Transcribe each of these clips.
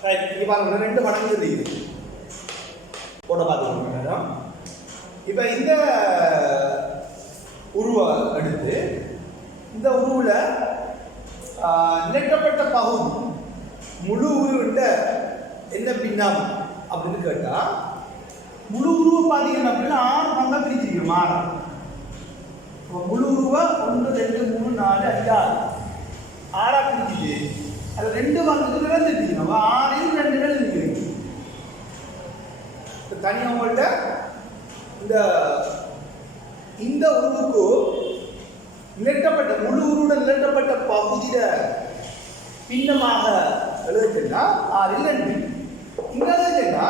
இங்கே பாருங்க ரெண்டு மடங்கு இருக்குது போட பார்த்துக்கோங்க. இப்போ இந்த உருவை எடுத்து இந்த உருவில் நிலைக்கப்பட்ட பகுதி முழு உருவிட்ட என்ன பின்னம் அப்படின்னு கேட்டால் முழு உருவை பார்த்தீங்கன்னா அப்படின்னா 6 பங்காக பிரிச்சிருக்கோம். 6 முழு உருவா 1 2 3 4 5 6 பிரிச்சுட்டு அது 2 பங்குக்கு விளைஞ்சிருக்கீங்க. 6 2 விளைஞ்சிருக்கு. தனியாக உங்கள்கிட்ட இந்த உருவுக்கு நிலட்டப்பட்ட முழு உருவுடன் நிலட்டப்பட்ட பகுதியில பின்னமாக எழுதுச்சுன்னா 6 2 இங்க எழுதுச்சுன்னா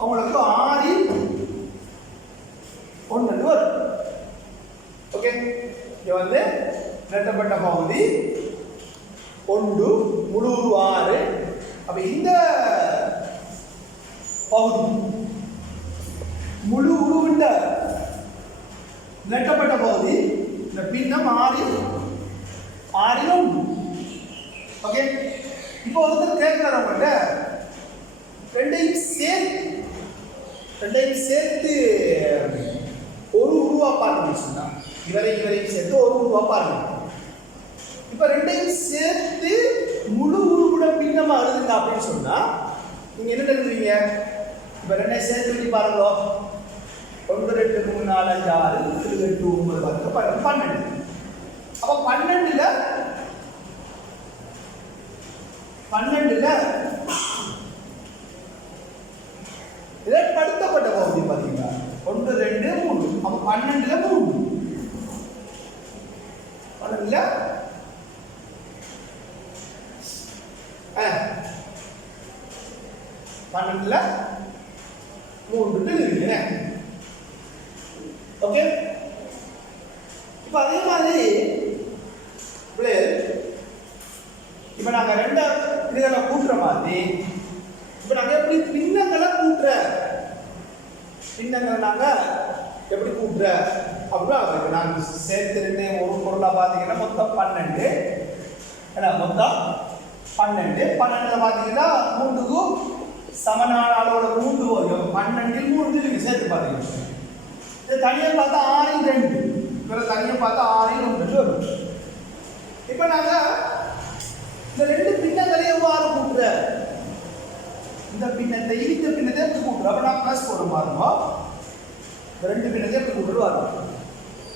அவங்களுக்கு 6 1 வரும். ஓகே, இங்க வந்து நிலட்டப்பட்ட பகுதி 1 முழு உரு 6. அப்ப இந்த பகுதி முழு உருவிட்ட நிலட்டப்பட்ட பகுதி இந்த பின்னம் 6 1. ஓகே, இப்போ வந்து கேட்கிறவங்கள்ட்ட ரெண்டையும் சேர்த்து ஒரு உருவா பாருங்க சொன்னா இவரையும் சேர்த்து ஒரு உருவா பாருங்க. இப்போ ரெண்டையும் சேர்த்து முழு உருவுட பின்னமா எழுதுங்க அப்படின்னு சொன்னா நீங்க என்ன எழுதுவீங்க? இப்போ ரெண்டையும் சேர்த்து எழுதி பாருங்க. 1 2 3 4 5 6 7 8 9 10 12. அப்போ 12ல படுத்தப்பட்ட பகுதி பார்த்தீங்களா 1 2 3. அப்போ 12ல 3 12ல 3 இருக்குங்க. ஓகே, இப்போ அதே மாதிரி இப்போ நாங்கள் 2 இதுகளை கூட்டுற மாதிரி இப்போ நாங்கள் எப்படி பின்னங்களை நாங்கள் எப்படி கூட்டுற அப்படின்னா நாங்கள் சேர்த்து ஒரு பொருளாக பார்த்தீங்கன்னா மொத்தம் 12. ஏன்னா மொத்தம் 12 பார்த்தீங்கன்னா 3க்கு சமனான அளவோட 3 வரும். 12 3 நீங்கள் சேர்த்து பார்த்தீங்கன்னா இது தனியாக பார்த்தா 6 2 இதில் தனியாக பார்த்தா 6 1 வரும். இப்போ நாங்கள் இந்த 2 பின்னங்களை எவ்வாறு கூட்டுற இந்த பின்னத்தை எப்படி கூட்டுற அப்போ நான் ப்ளஸ் போட பாருங்க. இந்த 2 பின்னத்தை எப்படி கூட்டுறது வரும்.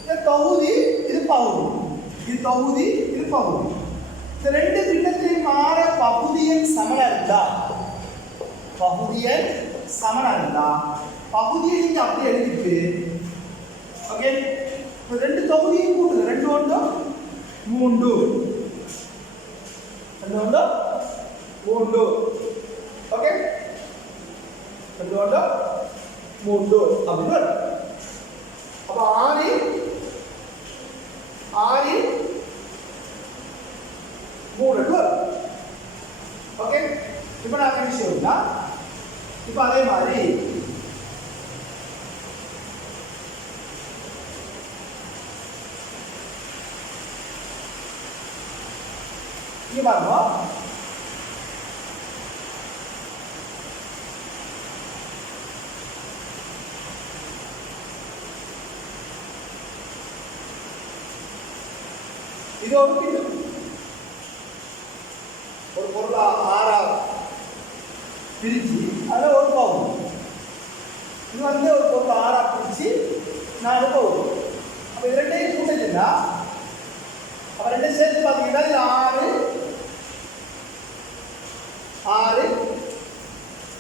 இந்த தொகுதி இது பகுதி, இது தொகுதி இது பகுதி. இந்த 2 பின்னத்தையும் மாற பகுதியின் சமனா இருந்தா பகுதியை நீங்க அப்படியே எழுதிட்டு ஓகே 2 தொகுதியும் கூட்டுங்க. 2 1 3 3 ஓகே 2 1 3 அப்படி வரும். அப்போ 6 3 வரும். ஓகே, இப்போ நான் கண்டிஷன் இப்போ அதே மாதிரி இங்க பாருங்க. இது ஒரு பின்னம். ஒரு பொருளா 6 பிரிச்சு அதில் ஒரு பகுதி. இது வந்து ஒரு பொருள் 6 பிரிச்சு 4 பகுதி. அப்போ இது 2 கூட்டச்சுன்னா அப்போ 2 சேர்த்து பார்த்தீங்கன்னா இது 6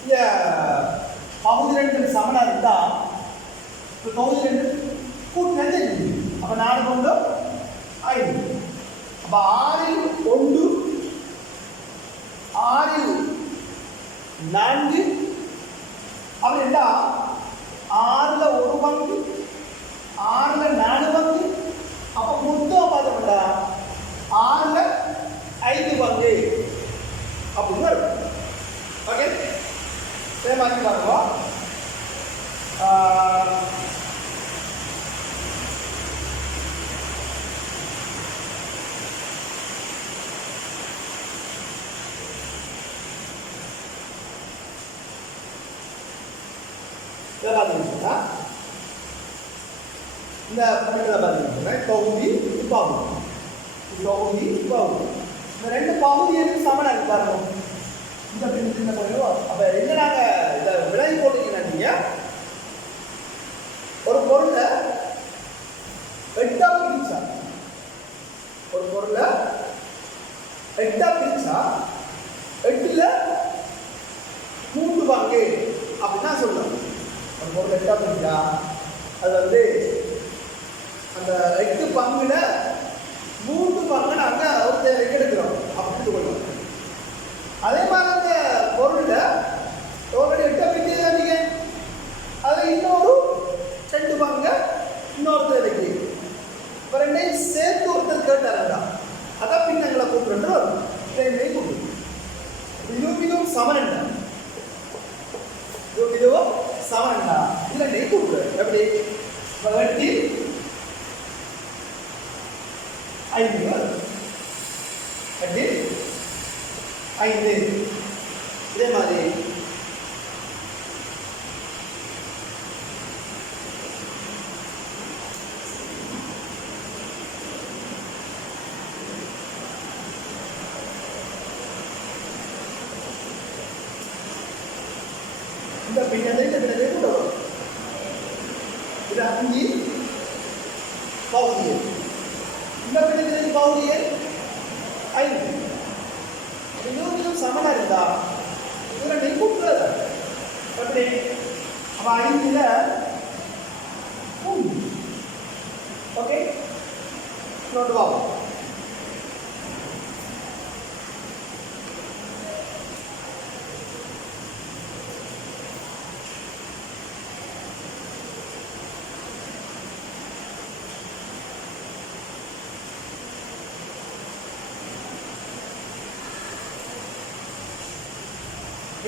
இந்த பகுதி 2 சமனா இருந்தா இப்போ பகுதி 2 கூட்டினது அப்போ 4 கொண்டு 5. அப்போ 6 1 6 4 அப்படி இல்லா 6ல 1 பங்கு 6ல 4 பங்கு. அப்போ மொத்தம் பார்த்தோம்னா 6ல 5 பங்கு அப்படின்னு வரும். ஓகே, இதே மாதிரி பாருங்க. இதை பார்த்தீங்கன்னா இந்த படத்தில் பார்த்தீங்கன்னா தொகுதி பகுதி தொகுதி பகுதி இந்த ரெண்டு பகுதியும் சமனாக இருப்பாரு. இந்த பின்ன போயிடும். அப்போ என்ன நாங்கள் இதை விலை போட்டீங்கன்னா நீங்கள் ஒரு பொருளை 8ஆ பிரிச்சா ஒரு பொருளை 8ஆ பிரிச்சா 8ல் 3 பங்கு அப்படின்னா சொல்லலாம். ஒரு பொருள் 8ஆ பிரிச்சா அது வந்து அந்த 8 பங்குல 3 பங்கு நாங்கள் ஒரு தேவைக்கு எடுக்கிறோம் அப்படின்னு சொல்லலாம். அதே மாதிரி அந்த பொருளில் ஆல்ரெடி 8ஆ பிரிச்சே நீங்கள் அதில் இன்னொரு 2 பங்கு இன்னொரு தேவைக்கு இப்போ ரெண்டையும் சேர்த்து ஒருத்தர் கேட்டாருண்டா அதான் பின்னங்களை கூப்பிட்டு வரும். ரெண்டையும் கூப்பிடு இதுவும் சமனண்டா இதுவும் சமனண்டா இது ரெண்டையும் கூப்பிடு எப்படி 8 5 இதே மாதிரி இந்த பின்னதை கூட வரும். இது 5 பகுதியே இந்த பின்னத்திற்கு பகுதியே 5 இதுவும் சமனாக இருந்தா இதில் நீ கூப்பிடாத எப்படி அப்போ 5ல் 3 ஓகே நோட்டு வாங்க.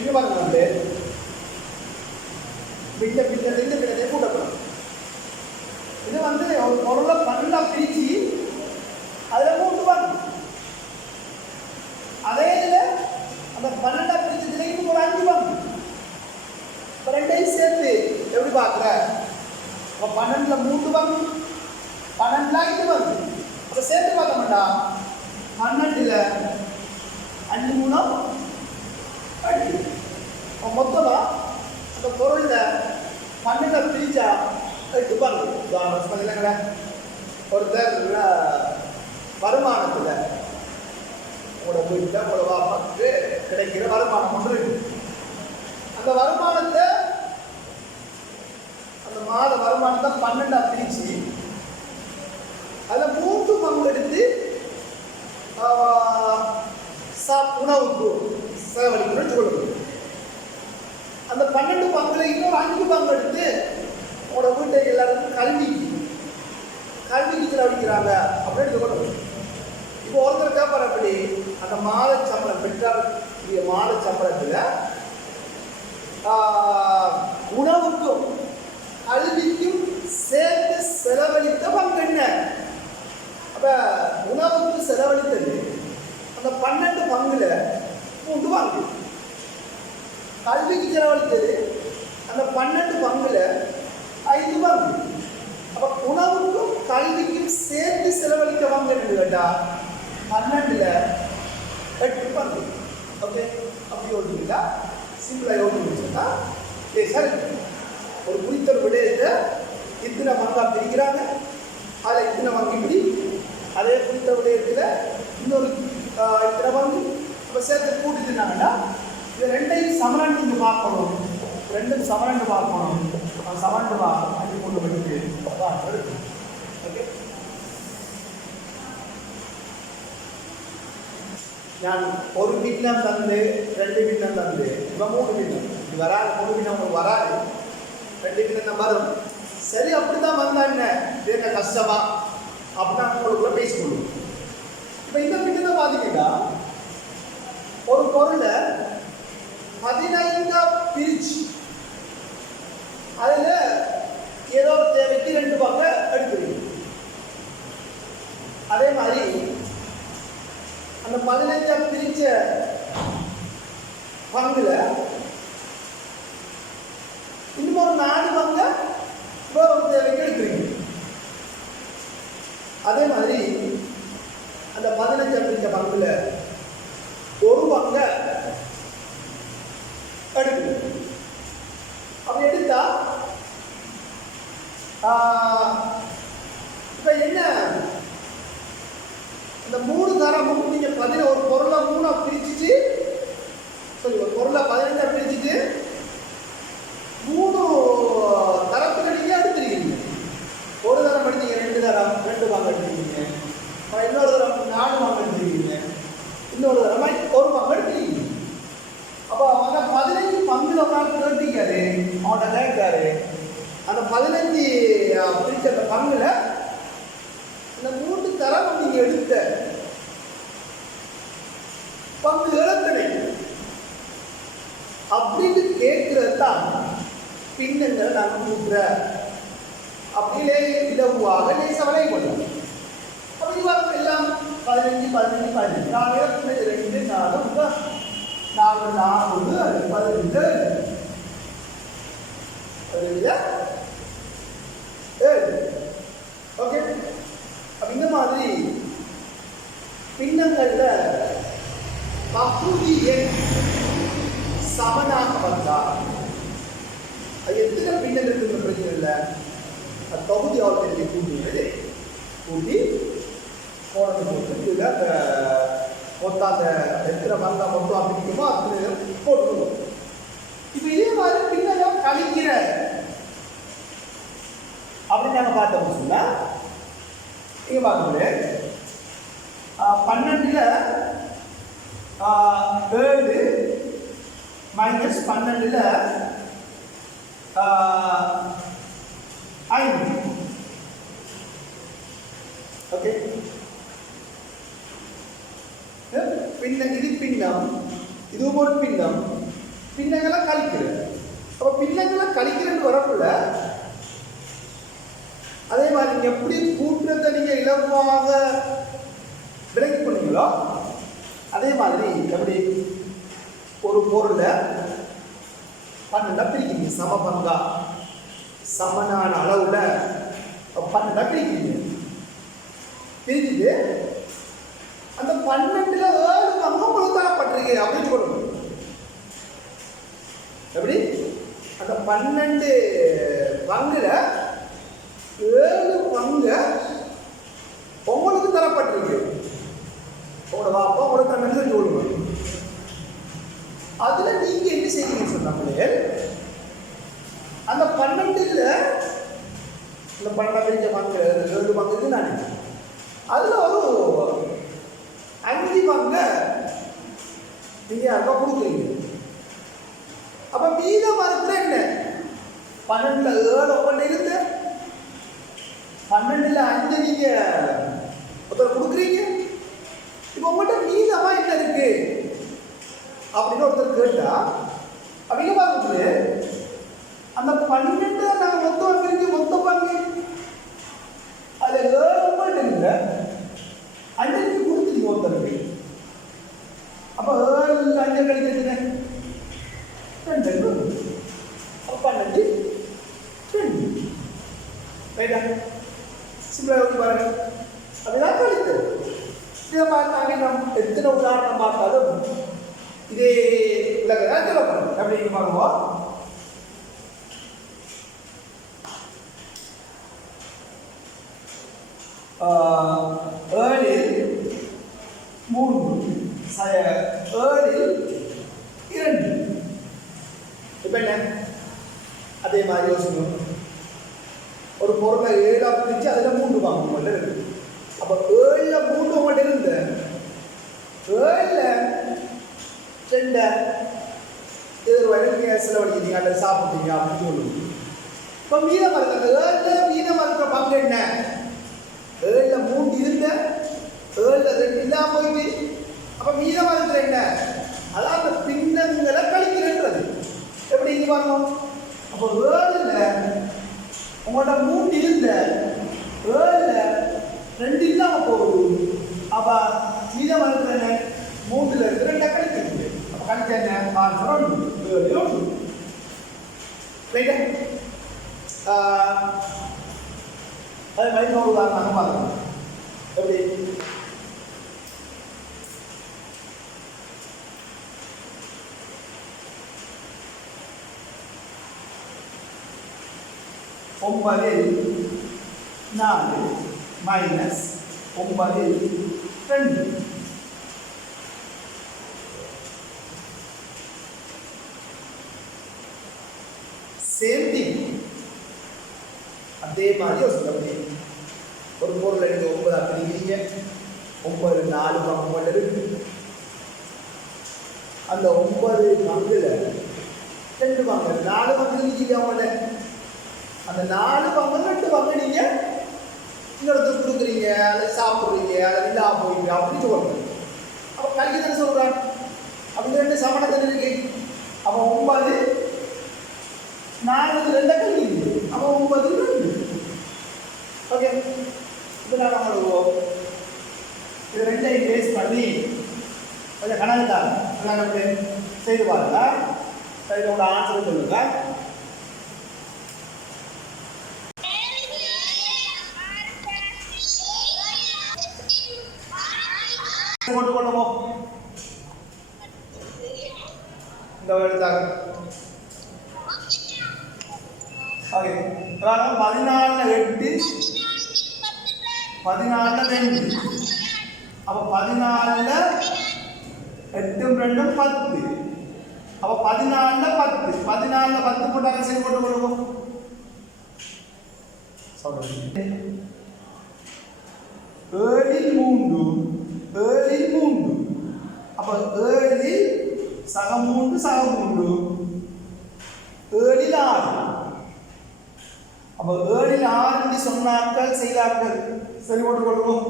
இங்கே பாருங்க வந்து பின்னத்தை கூட்டப்படும். இது வந்து ஒரு பொருளை 12ஆ பிரித்து அதில் 3 பங்கு அதே இதில் அந்த 12ஆ பிரிச்சதுல இன்னும் ஒரு 5 பங்கு இப்போ ரெண்டையும் சேர்த்து எப்படி பார்க்குற இப்போ 12ல் 3 பங்கு 12ல் 5 பங்கு அப்போ சேர்த்து பார்க்க மாட்டான் 12ல் 5 3 மொத்தமாக அந்த பொருளில் 12ஆ பிரிச்சா 8 பங்கு. இல்லைங்களா ஒருத்தர் வருமானத்தில் உங்களோட வீட்டில் உங்களோட வாப்பாக்கு கிடைக்கிற வருமானம் ஒன்று இருக்கு. அந்த வருமானத்தை அந்த மாத வருமானத்தை 12ஆ பிரித்து அதில் 3 பங்கு எடுத்து உணவுக்கு செலவழிக்கணும்னு சொல்லுங்க. அந்த 12 பங்குல இன்னொரு 5 பங்கு எடுத்து உங்களோட வீட்டை எல்லாருக்கும் கல்விக்கு செலவழிக்கிறாங்க அப்படின்னு சொல்லணும். இப்போ ஒருத்தர் கேட்பார் அப்படி அந்த மாத சம்பளம் பெற்றார் மாத சம்பளத்தில் உணவுக்கும் கல்விக்கும் சேர்த்து செலவழித்த பங்கு என்ன? அப்போ உணவுக்கு செலவழித்தது அந்த 12 பங்குல 3 பங்கு, கல்விக்கு செலவழித்தது அந்த 12 பங்குல 5 பங்கு. அப்போ உணவுக்கும் கல்விக்கும் சேர்த்து செலவழித்த பங்கு என்று கேட்டால் 12ல் 8 பங்கு. ஓகே அப்படி ஓட்டுங்களா? சிம்பிளாக ஓட்டுங்களா? சரி ஒரு குறித்த விடயத்தை இத்தனை பங்காக பிரிக்கிறாங்க. அதில் இத்தனை பங்கு இப்படி அதே குறித்த விடயத்தில் இன்னொரு இத்தனை பங்கு இப்போ சேர்த்து கூட்டிட்டுனாங்கன்னா இது ரெண்டையும் சமரண்டு நீங்கள் பார்க்கணும். ரெண்டும் சமரண்டு பார்க்கணும். சமரண்டு அஞ்சு கொண்டு போயிட்டு ஓகே. நான் ஒரு பின்னம் தந்து 2 பின்னம் தந்து இப்போ 3 பின்னம் இது வராது. 3 பின்னம் உங்களுக்கு வராது. 2 பின்னம் வரும். சரி அப்படித்தான் வந்தா என்ன இது என்ன கஷ்டமா அப்படின்னா உங்களுக்குள்ள பேசிக்கொள்ளும். இப்போ இந்த பின்னத்தை பார்த்தீங்கன்னா ஒரு பொருளை 15ஆ பிரிச்சு அதில் ஏதோ ஒரு தேவைக்கு 2 பங்கு எடுக்கிறீங்க. அதே மாதிரி அந்த 15ஆ பிரிச்ச பங்குல இன்னும் ஒரு 4 செய்யறாரு, அவன்கிட்ட கேட்கிறாரு, அந்த 15 பிரிச்ச அந்த பங்குல இந்த 3 தரம் நீங்க எடுத்த பங்கு இழத்தனை அப்படின்னு கேட்கிறது தான் பின்னங்களை நாங்கள் கூட்டுற அப்படியே இலகுவாக லேச வலை கொள்ளும். அப்படி எல்லாம் 15 15 15 நாங்கள் 2 4 4 4 15 ஓகே. அப்ப இந்த மாதிரி பின்னங்கள்ல பகுதி எண் சமனாக வந்தா அது எத்தனை பின்னங்கள் இருக்குன்ற பிரச்சனை இல்லை. அது தொகுதி அவர்களுக்கு கூட்டிடுறது கூட்டி கோணத்தை போட்டு இதில் மொத்தம் அந்த எத்தனை மங்கா மொத்தம் அப்படிங்குமோ அது போட்டுருவோம். இப்போ இதே மாதிரி பின்னெல்லாம் கழிக்கிற அப்படின்னு நாங்கள் பார்த்தோம் சொன்னா இங்கே பார்க்கக்கூடிய 12ல் 7 மைனஸ் 12ல் 5. ஓகே. பின்ன இது பின்னம், இது ஒரு பின்னம், பின்னங்களை கழிக்கிறது. அப்போ பின்னங்களை கழிக்கிறன்னு வரக்குள்ள அதே மாதிரி நீங்க எப்படி கூட்டுறதை நீங்க இலகுவாக பிரேக் பண்ணீங்களோ அதே மாதிரி எப்படி ஒரு பொருளை 12 பிரிக்கிறீங்க, சம பங்கா சமனான அளவுல 12 பிரிக்கிறீங்க. பிரிச்சுட்டு அந்த 12ல் 7 பங்கு உங்களுக்கு தரப்பட்டிருக்கு அப்படின்னு சொல்லணும். எப்படி அந்த 12 பங்குல 7 பங்கு உங்களுக்கு தரப்பட்டிருக்கு. உங்களோட வாப்பா உங்களுக்கு தரணும்னு சொல்லி கொடுக்கணும். அதுல நீங்க என்ன செய்வீங்கன்னு சொன்னா அந்த 12ல் இந்த 12 பிரிச்ச பங்கு 7 பங்கு இருக்கு தானே, அதுல ஒரு 5 பங்கு நீங்க யாருக்கா கொடுக்குறீங்க. அப்ப மீதம் இருக்கிற என்ன 12ல் 7 ஒவ்வொன்று இருந்து 12ல் 5 நீங்க ஒருத்தர் கொடுக்குறீங்க. இப்போ உங்கள்கிட்ட மீதமா என்ன இருக்கு அப்படின்னு ஒருத்தர் கேட்டா அவங்க பார்க்கும்போது அந்த 12 நாங்கள் மொத்தம் பிரிஞ்சு மொத்த பங்கு அதுல 7 உங்கள்கிட்ட இல்லை, 5 கொடுத்துருங்க ஒருத்தருக்கு. அப்போ 7 5 கழிக்கிறதுங்க 2 12 2 ரைட்டா. சிம்பிளா பாருங்க, அப்படிதான் கழித்து இதை பார்த்தாங்க. நம்ம எத்தனை உதாரணம் பார்த்தாலும் இதே விலகதான் சொல்லப்படும். அப்படின்னு பாருவோம். ஏழில் 3 7ல் 2. இப்ப என்ன அதே மாதிரி யோசிக்கணும். ஒரு பொருளை 7 பிரிச்சு அதுல 3 வாங்க உங்கள்ட்ட இருக்கு. அப்ப 7ல் 3 உங்கள்ட்ட இருந்து 7ல் 2 எதிர்வாய்க்கு செலவழிக்கிறீங்க அல்லது சாப்பிட்டீங்க அப்படின்னு சொல்லுங்க. இப்போ மீதம் இருக்கிற 7ல் மீதம் இருக்கிற பங்கு என்ன? 7ல் 3 இருந்த 7ல் 2 இல்லாம போயிட்டு அப்ப மீதம் இருக்கிற என்ன? அதான் அந்த பின்னங்களை கழிக்கிறது. எப்படி இங்க பாருங்க. அப்போ 7ல் உங்களோட 3 இருந்த 7ல் 2 இல்லாம போகுது. அப்ப மீதம் இருக்கிற என்ன? 3ல் இருக்கிற 2 கழிக்கிறது. அப்ப கழிச்ச என்ன? 7 ரைட்டா. அது மாதிரி ஒரு உதாரணம் பார்க்கணும். எப்படி 9ல் 4 மைனஸ் 9ல் 2. Same thing. அதே மாதிரி சொல்ல முடியும். ஒரு பொருளை நீங்க 9 பிரிக்கிறீங்க, 9 4 பங்குகள் இருக்கு. அந்த 9 பங்குல 2 பங்கு 4 பங்கு நிற்காமல அந்த 4 பங்கு 2 பங்கு நீங்க இன்னொருத்தர் கொடுக்குறீங்க அதை சாப்பிட்றீங்க அதை இல்லா போயிங்க அப்படின்னு சொல்லுங்க. அப்போ கல்வி தானே சொல்கிறான். அப்படி 2 சமணத்தில் இருக்கு. அப்போ 9 4 2 கல்வி இருக்கு. அப்போ 9 2. ஓகே, இப்போ நான் பண்ணுவோம். இது 2ஐயும் பேஸ் பண்ணி கொஞ்சம் கணக்கு தான் நமக்கு செய்து பாருங்க. இதோட ஆன்சர் சொல்லுங்க. போட்டு கொள்ளுவோம். இந்த எழுத்தாக ஓகே 14 8 14 2 அப்போ 14 8 2 10 அப்போ 14 10 14 10 போட்டாங்க. சரி போட்டு கொள்ளுவோம். சொல்லுங்க 7 3 7 3 அப்போ 7 சக 3 சக 3 7 6 அப்போ 7 6 என்று சொன்னார்கள் செய்தார்கள். சரி போட்டு கொள்வோம்.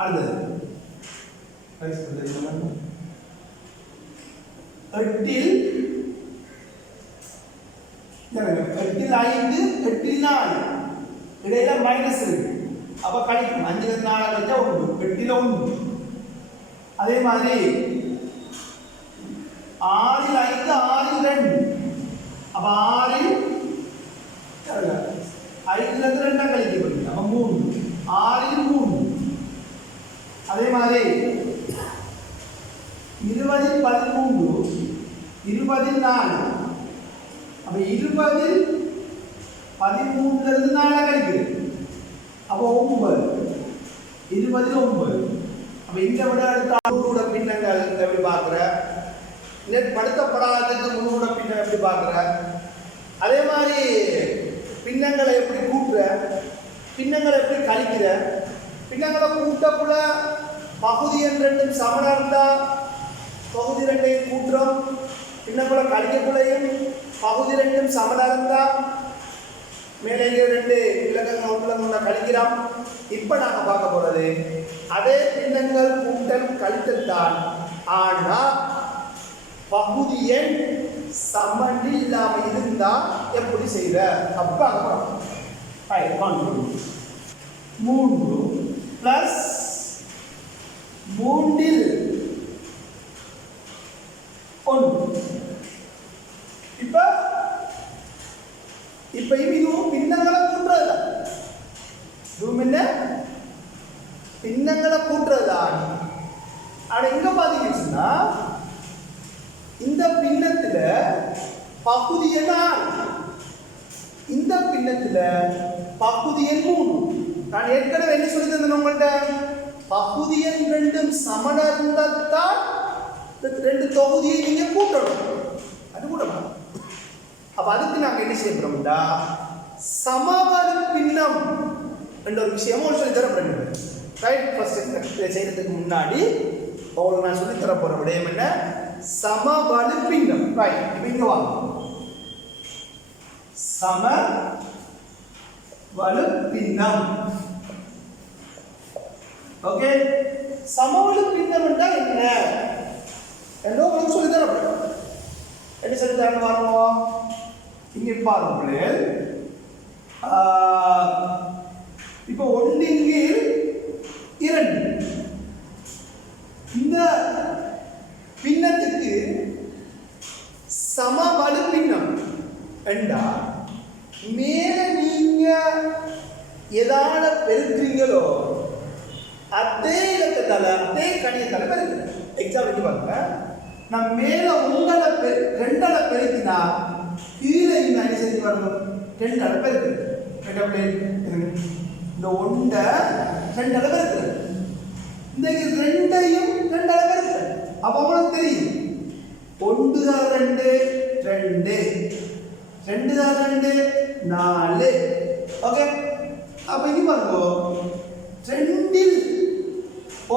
அடுத்தது 8 5 8 4 இடையில மைனஸ் இருக்கு. அப்ப கழிக்கும் 5 4 கழிச்சா 1 8 1. அதே மாதிரி 6 5 6 2 அப்ப 6 5 2 கழிக்கப்படுது. அப்ப 3 6 3. அதே மாதிரி 20 13 20 4 அப்ப 20 13 இருந்து 4 கழிக்குது. அப்போ 9 20 9. அப்ப இந்த விட அடுத்த 100 பின்னங்கள் எப்படி பார்க்குற, படுத்தப்படாததுக்கு 100 பின்னம் எப்படி பார்க்குற, அதே மாதிரி பின்னங்களை எப்படி கூட்டுற, பின்னங்களை எப்படி கழிக்கிற, பின்னங்களை கூட்டக்குள்ள பகுதி ரெண்டும் சமனா இருந்தா பகுதி 2ஐயும் கூட்டுறோம். பின்னங்களை கழிக்கக்குள்ளையும் பகுதி 2ம் சமனா இருந்தா மேலே 2 இலக்கங்கள் ஒன்றுல கழிக்கிறோம். இப்போ நாங்கள் பார்க்க போறது அதே பின்னங்கள் கூட்டல் கழித்தல் தான். ஆனா பகுதி எண் சமன் இல்லாம இருந்தா எப்படி செய்த அப்ப 3 பிளஸ் 3 1. இப்ப இதுவும் பின்னங்களை கூட்டுறதுதான். இதுவும் என்ன பின்னங்களை கூட்டுறதுதான். ஆனா எங்க பாத்தீங்கன்னா இந்த பின்னத்துல பகுதி எண் 6, இந்த பின்னத்துல பகுதி எண் 3. நான் ஏற்கனவே என்ன சொல்லி தந்தேன் உங்கள்கிட்ட, பகுதி எண் 2ம் சமனா இருந்தால் 2 தொகுதியை நீங்க கூட்டணும். அது கூட அப்ப அதுக்கு நாங்க என்ன செய்ய போறோம்டா சமவெளி பின்னம் என்ற ஒரு விஷயமும் ஒரு சொல்லி தரப்படுறேன். ரைட், ஃபர்ஸ்ட் செய்யறதுக்கு முன்னாடி உங்களுக்கு நான் சொல்லி தர போற விடயம் என்ன, சமவெளி பின்னம். ரைட், இப்போ இங்க வாங்க. சமவெளி பின்னம். ஓகே, சமவெளி பின்னம் என்றால் என்ன என்று உங்களுக்கு சொல்லி தரப்படுறேன். என்ன சொல்லி தரணும் வரணும் இங்க பாருங்க. இப்போ 1 கீழ் 2 இந்த பின்னத்துக்கு சமவெளி பின்னம் என்றா மேல நீங்க எதான பெருக்கிறீங்களோ அதே இலக்கத்தால அதே கணியத்தால பெருக்கிறேன். எக்ஸாம்பிள் பாருங்க, நான் மேல 2 பெருக்கினா கீழே இந்த அணி செஞ்சு வரணும் 2 பெருக்கு. இந்த 1 2 பெருக்கு, இந்த 2ஐயும் 2 பெருக்கு. அப்போ உங்களுக்கு தெரியும் 1 தான் 2 2 2 தான் 2 4. ஓகே, அப்போ இங்க பாருங்க 2ல்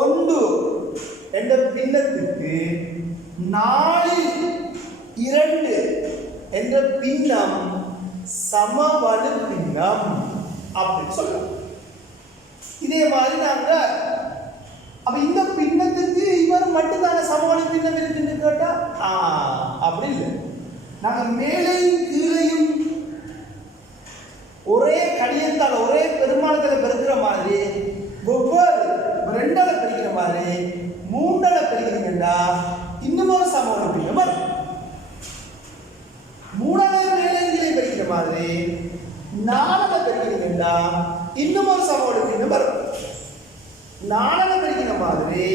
1 என்ற பின்னத்துக்கு 4ல் 2 என்ற பின்னம் சமவலு பின்னம் அப்படின்னு சொல்லலாம். இதே மாதிரி நாங்க அப்ப இந்த பின்னத்துக்கு இவர் மட்டும்தான சமவலு பின்னம் இருக்குன்னு கேட்டா அப்படி இல்லை. நாங்க மேலையும் கீழையும் ஒரே கடியத்தால் ஒரே பெருமானத்தில் பெருக்கிற மாதிரி ஒவ்வொரு ரெண்டால பெருக்கிற மாதிரி மூன்றால பெருக்கிறீங்கன்னா இன்னும் ஒரு சமவலு பின்னம் வரும். மூணாவது மேலைகளை பெருக்கிற மாதிரி நாலால பெருக்கிறீங்கன்னா இன்னும் ஒரு சமவலு பின்னம் வரும். நாலால பெருக்கிற மாதிரி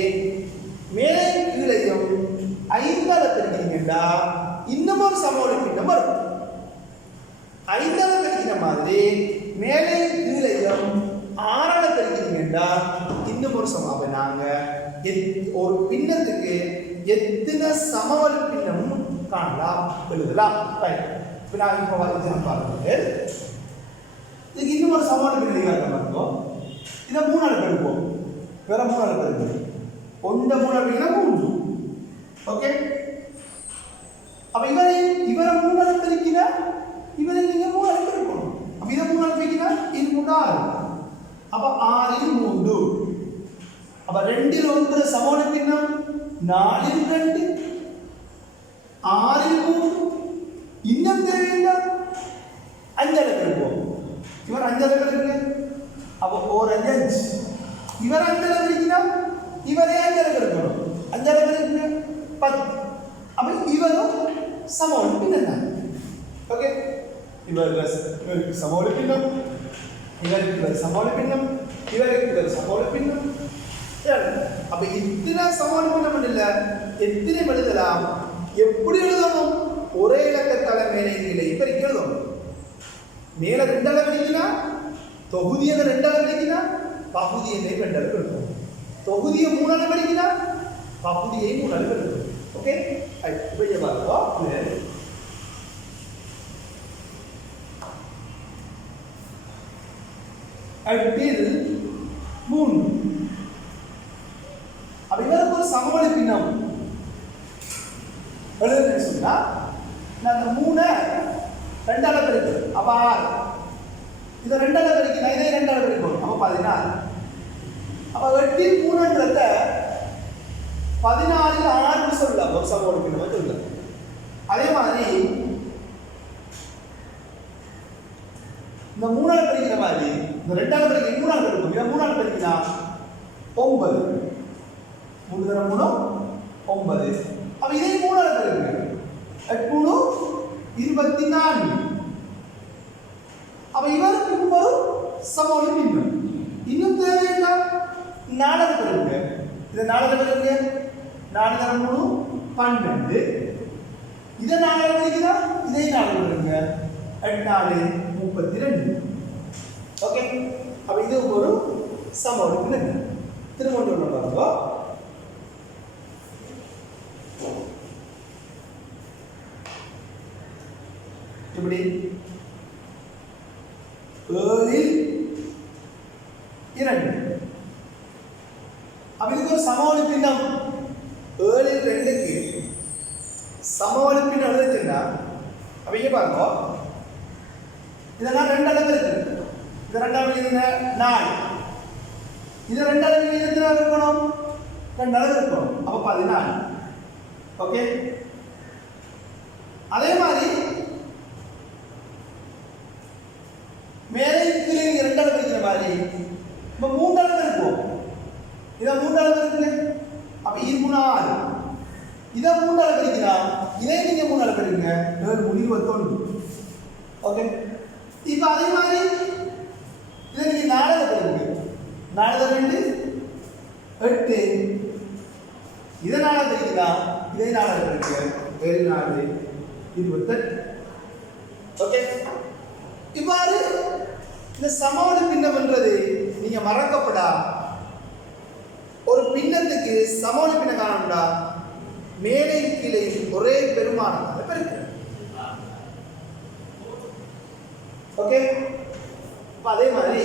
மேலையும் கீழையும் ஐந்தால பெருக்கிறீங்கன்னா இன்னும் ஒரு சமவலு பின்னம் வரும். ஐந்தால பெருக்கிற மாதிரி மேலே கீழையும் ஆறால பெருக்கிறீங்கன்னா இன்னும் ஒரு சமம். அப்ப நாங்க ஒரு பின்னத்துக்கு எத்தனை சமவலு பின்னமும் காணலாம், எழுதலாம். இப்ப நான் இப்ப பாருங்க, இதுக்கு இன்னும் ஒரு சமவலு பின்னம் பாருங்க. இதை மூணால பெருப்போம், வேற மூணால பெருக்கும். ஒன்றை மூணால பெருக்கினா மூன்று. ஓகே, அப்ப இவரை மூணால பெருக்கினா இவரை நீங்க மூணால பெருக்கணும். அப்ப இதை மூணால பெருக்கினா இது மூணு ஆறு. அப்ப 6 3. அப்ப 2 1 சமவலு பின்னம் 4 2 6 3. இன்னும் தேவையில்லை 5 பெருப்போம். இவர் 5 பெருக்குங்க. அப்ப ஒரு 5 இவர் 5 பெருக்கினா இவரே 5 பெருக்கணும். 5 பெருக்குங்க 10. அப்ப இவரும் சமவலு பின்னம் தான். ஓகே, இவருக்கு சமவலு பின்னம், இவருக்கு சமவலு பின்னம், இவருக்கு சமவலு பின்னம். அப்ப இத்தனை சமவலு பின்னம் இல்ல, எத்தனை எழுதலாம், எப்படி எழுதணும்? ஒரே இலக்கத்தலை மேலே கீழே பெருக்கி எழுதணும். மேல 2 பெருக்கினா தொகுதியை 2 பெருக்கினா பகுதியை 2 பெருக்கணும். தொகுதியை 3 பெருக்கினா பகுதியை 3 பெருக்கணும். ஓகே, இப்ப பாருங்க, எட்டில் 3. அப்ப இவருக்கு ஒரு சமவலு பின்னம் எழுதுன்னு சொன்னா நான் அந்த 3 2ஆல பெருக்கு, அப்ப 6. இதை 2ஆல பெருக்கினா இதை 2ஆல பெருக்கணும், அப்ப 14. அப்ப 8 3ன்றத 14 6 சொல்லலாம், ஒரு சமவலு பின்னம் சொல்லலாம். அதே மாதிரி இந்த 3ஆல பெருக்கிற மாதிரி இந்த 2ஆல பெருக்கி 3ஆல பெருக்கும். இதை 3ஆல பெருக்கினா 9. 3 தரம் 3 9. அப்ப இதை 3ஆல பெருக்குங்க, 8 3 24. அப்ப இவருக்கு ஒரு சமவலு பின்னம். இன்னும் தேவையில்லை 4ஆல பெருக்குங்க. இதை 4ஆல பெருக்குங்க, 4 தரம் 3 12. இதை 4ஆல பெருக்கினா இதை 4ஆல பெருக்குங்க, 8 4 32. ஓகே, அப்ப இது ஒரு சமவலு பின்னம். திரும்ப பாருங்க, இப்படி 7 2. அப்ப இதுக்கு ஒரு சமவலு பின்னம் 7 2க்கு சமவலு பின்னம் எழுதுச்சுன்னா அப்ப இங்க பாருங்க, இதெல்லாம் 2ஆல பெருக்கு. இது 2ஆல பெருக்குங்க 4. இது 2ஆல பெருக்கு எத்தனை இருக்கணும்? 2ஆல இருக்கணும், அப்ப 14. ஓகே, அதே மாதிரி மேலே கீழே 2ஆல பெருக்கிற மாதிரி இப்ப 3ஆல பெருக்குவோம். இதை 3ஆல பெருக்குங்க, அப்ப 6. இதை 3ஆல பெருக்கினா இதை நீங்க 3ஆல பெருக்குங்க, 21. ஓகே, இப்ப அதே மாதிரி இதை நீங்க 4ஆல பெருக்குங்க, 4 2 8. இதை 4ஆல பெருக்கினா இதை 4ஆல பெருக்குங்க, 7 4 28. ஓகே, இவ்வாறு இந்த சமவலு பின்னம் என்றது நீங்க மறக்கப்படா. ஒரு பின்னத்துக்கு சமவலு பின்னம் காணணும்டா மேலே கீழே ஒரே பெருமானத்தால பெருக்கு. ஓகே, அதே மாதிரி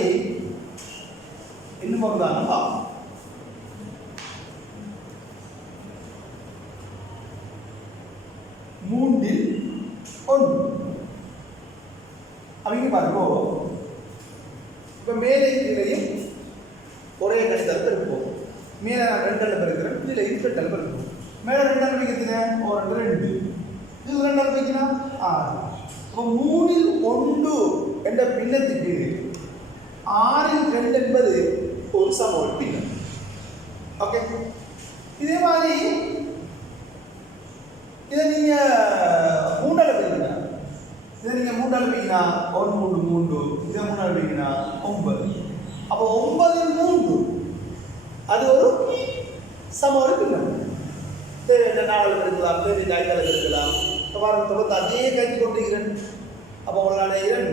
இன்னும் ஒரு உதாரணம் பார்ப்போம். 3 1. அவங்க பாருங்க இப்போ மேலே கீழையும் ஒரே கணிதத்தில் இருக்கும். மேலே நான் 2 அளவு இருக்கிறேன், கீழே 2 அளவு இருக்கும். மேலே 2 அளவு வைக்கிறேன், ஒரு 2 இது 2 அளவு வைக்கணும் 6. இப்போ 3ல் 1 என்ற பின்னத்துக்கு 6ல் 2 என்பது ஒரு சமோல் பின்னம். ஓகே, இதே மாதிரி இதை நீங்க 3 அளவு வைக்கணும். இதை நீங்க 3 அளவு வைக்கினா 1 3 3, இதை 3 அளவு வைக்கினா 9. அப்போ 9ல் 3 அது ஒரு சமோல் பின்னம். தேவையான 4 அளவு எடுக்கலாம், தேவையான 5 அளவு எடுக்கலாம். தொடர்ந்து அதே கழித்து கொண்டிருக்கிறேன். அப்போ உங்களான 2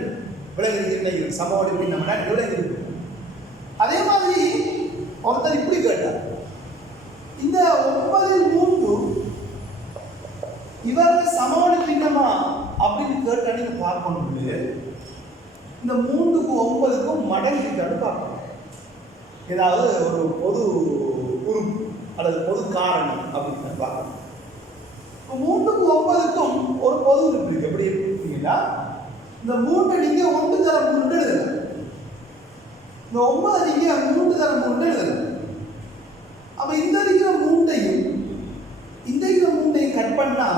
விலங்கு சமோல் பின்னம்னா விலங்கு இருக்கு. அதே மாதிரி ஒருத்தர் இப்படி கேட்டார், இந்த 9ல் 3 இவர்கள் சமோல் பின்னமா அப்படின்னு கேட்டா நீங்க பார்க்கணும். இந்த 3க்கும் 9க்கும் மடங்கு இருக்கான்னு பார்க்கணும். ஏதாவது ஒரு பொது உறுப்பு அல்லது பொது காரணம் அப்படின்னு பார்க்கணும். 3க்கும் 9க்கும் ஒரு பொது உறுப்பு இருக்கு. எப்படி இருக்கீங்கன்னா, இந்த 3 நீங்க 1 தர 3 எழுதலாம், இந்த 9 நீங்க 3 தர 3 எழுதலாம். அப்ப இந்த இருக்கிற 3ஐயும் இந்த இருக்கிற 3ஐயும் கட் பண்ணா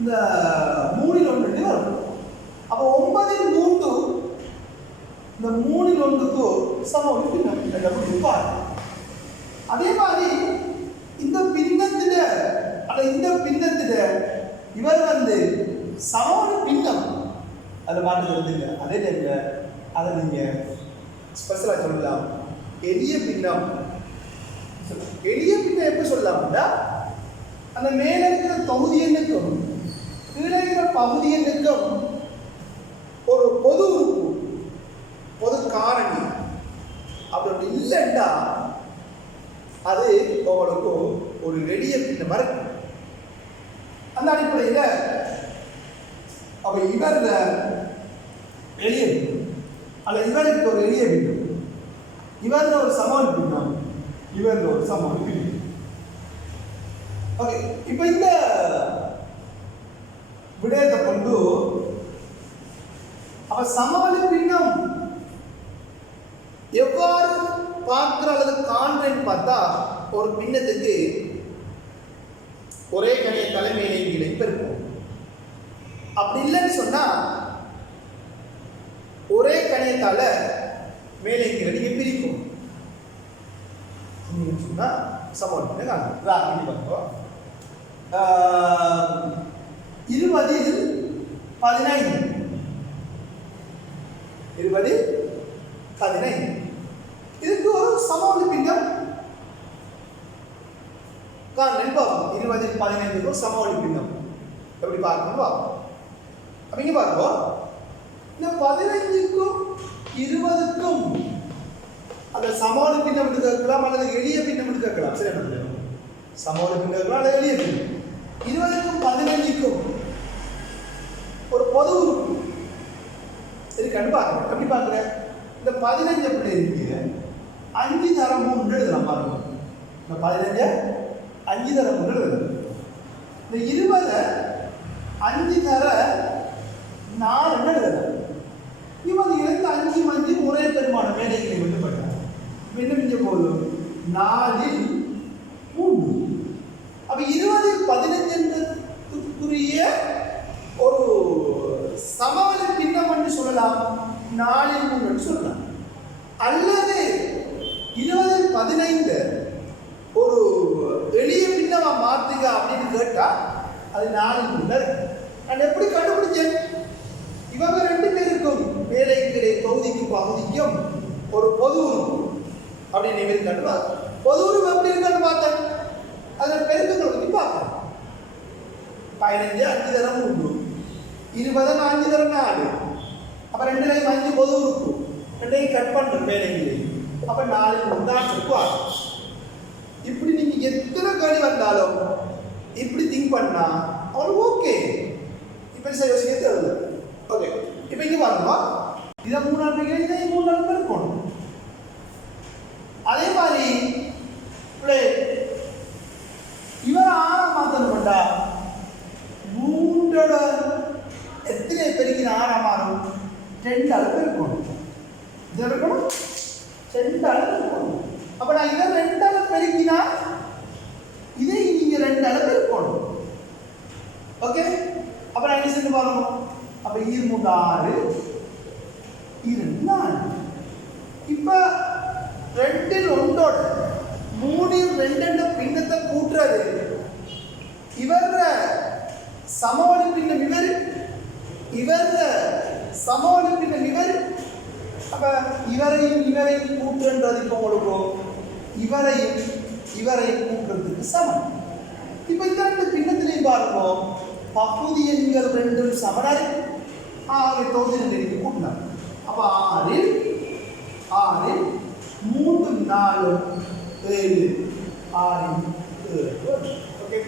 இந்த 3ல் 1 வரும். அப்ப 9ல் 3 இந்த 3ல் 1க்கு சமம் பின்னம். அதே மாதிரி இந்த பின்னத்தில அல்ல இந்த பின்னத்தில இவர் சமோல் பின்னம் அதை மாற்றுறது இல்லை. அதே டைம்ல அதை நீங்க ஸ்பெஷலா சொல்லலாம் எளிய பின்னம். எளிய பின்னம் எப்படி சொல்லலாம்னா, அந்த மேல இருக்கிற தொகுதி எண்ணுக்கும் கீழே இருக்கிற பகுதி எண்ணுக்கும் ஒரு பொது உறுப்பு பொது காரணி அப்படி இல்லைன்னா அது உங்களுக்கு ஒரு எளிய பின்னம் வரும். அந்த அடிப்படையில் அவ இவர் எளிய பின்னம் அல்ல இவருக்கு ஒரு எளிய பின்னம், இவர் ஒரு சமோல் பின்னம், இவர் ஒரு சமோல் பின்னம். ஓகே, இப்போ இந்த விடயத்தை கொண்டு அவ சமோல் பின்னம் எவ்வாறு பார்க்கிற அல்லது காண்றேன்னு பார்த்தா, ஒரு பின்னத்துக்கு ஒரே கணிய தலைமையிலே இணைப்பு இருக்கும். அப்படி இல்லைன்னு சொன்னா ஒரே கணியத்தால மேலே நீங்க பிரிக்கும் சொன்னா சமோல் பின்னம். 20ல் 15 இதுக்கு ஒரு சமோல் பின்னம் காரணம் பார்ப்போம். 20ல் 15க்கு ஒரு சமோல் பின்னம் எப்படி பார்க்கணும் பார்ப்போம். அப்படிங்க பாருங்க, இந்த 15க்கும் 20க்கும் அந்த சமோல் பின்னம் எடுத்து கேட்கலாம் அல்லது எளிய பின்னம் எடுத்து கேட்கலாம். சரி, சமோல் பின்னம் இருக்கலாம் அல்லது எளிய பின்னம். 20க்கும் 15க்கும் ஒரு பொது உறுப்பு இருக்கான்னு பார்க்குறேன். எப்படி பார்க்குறேன், இந்த 15 எப்படி இருக்கு 5 தர 3 எழுதலாம் பாருங்க. இந்த 15 5 தர 3 எழுதலாம். இந்த 20 5 தர 4 எழுதலாம். இவங்க 5 5 ஒரே பெருமான மேடைகளை விட்டுப்பட்டாங்க. மிஞ்ச போதும் 4ல் 3. அப்ப 20ல் 15 ஒரு சமோல் பின்னம் என்று சொல்லலாம், 4ல் 3 சொல்லலாம். அல்லது 20ல் 15 ஒரு எளிய பின்னமா மாத்துங்க அப்படின்னு கேட்டா அது 4ல் 3. நான் எப்படி கண்டுபிடிச்சேன், இவங்க 2 பேருக்கும் மேலே கீழே தொகுதிக்கும் பகுதிக்கும் ஒரு பொது உறுப்பு அப்படின்னு கண்டுவா. பொது உறுப்பு எப்படி இருக்கான்னு பார்த்தேன், அதில் பெருக்கங்களை பற்றி பார்த்தேன். 15 5 தர 3, 20 5 தர 4. அப்ப 2லையும் 5 பொது உறுப்பு, 2ஐயும் கட் பண்றேன் மேலே கீழே. அப்ப 4ல் 3 தான் இருக்கும். இப்படி நீங்க எத்தனை கேள்வி வந்தாலும் இப்படி திங்க் பண்ணா அவனுக்கு ஓகே. இப்படி யோசிக்க தேவை. ஓகே, இப்போ இங்க பாருங்க, இதை 3 நாள் இதை 3 நாள் இருக்கணும். அதே மாதிரி இவர் 6 மாத்தணும் பண்ணா 3 எத்தனை பெருக்கின 6 மாறும் 2 அளவு இருக்கணும். இது இருக்கணும் 2 அளவு இருக்கணும். அப்ப நான் இதை 2 அளவு பெருக்கினா இதை நீங்க 2 அளவு இருக்கணும். ஓகே, அப்ப நான் என்ன செய்ய பாருங்க. அப்ப 2 6 2 4. இப்ப 2 ஒன்றோட 3 2 பின்னத்தை கூட்டுறது இவர சமவெளி பின்னம் இவர் சமவெளி பின்னம் இவர். அப்ப இவரையும் கூட்டுன்றது இப்போ உங்களுக்கு இவரையும் கூட்டுறதுக்கு சமம். இப்ப இந்த 2 பின்னத்திலையும் பாருங்க, பகுதி எண்கள் 2 சமனாய் 6 தொகுதி கூட்டினார். அப்ப 6 3 4 7 6 7. ஓகே.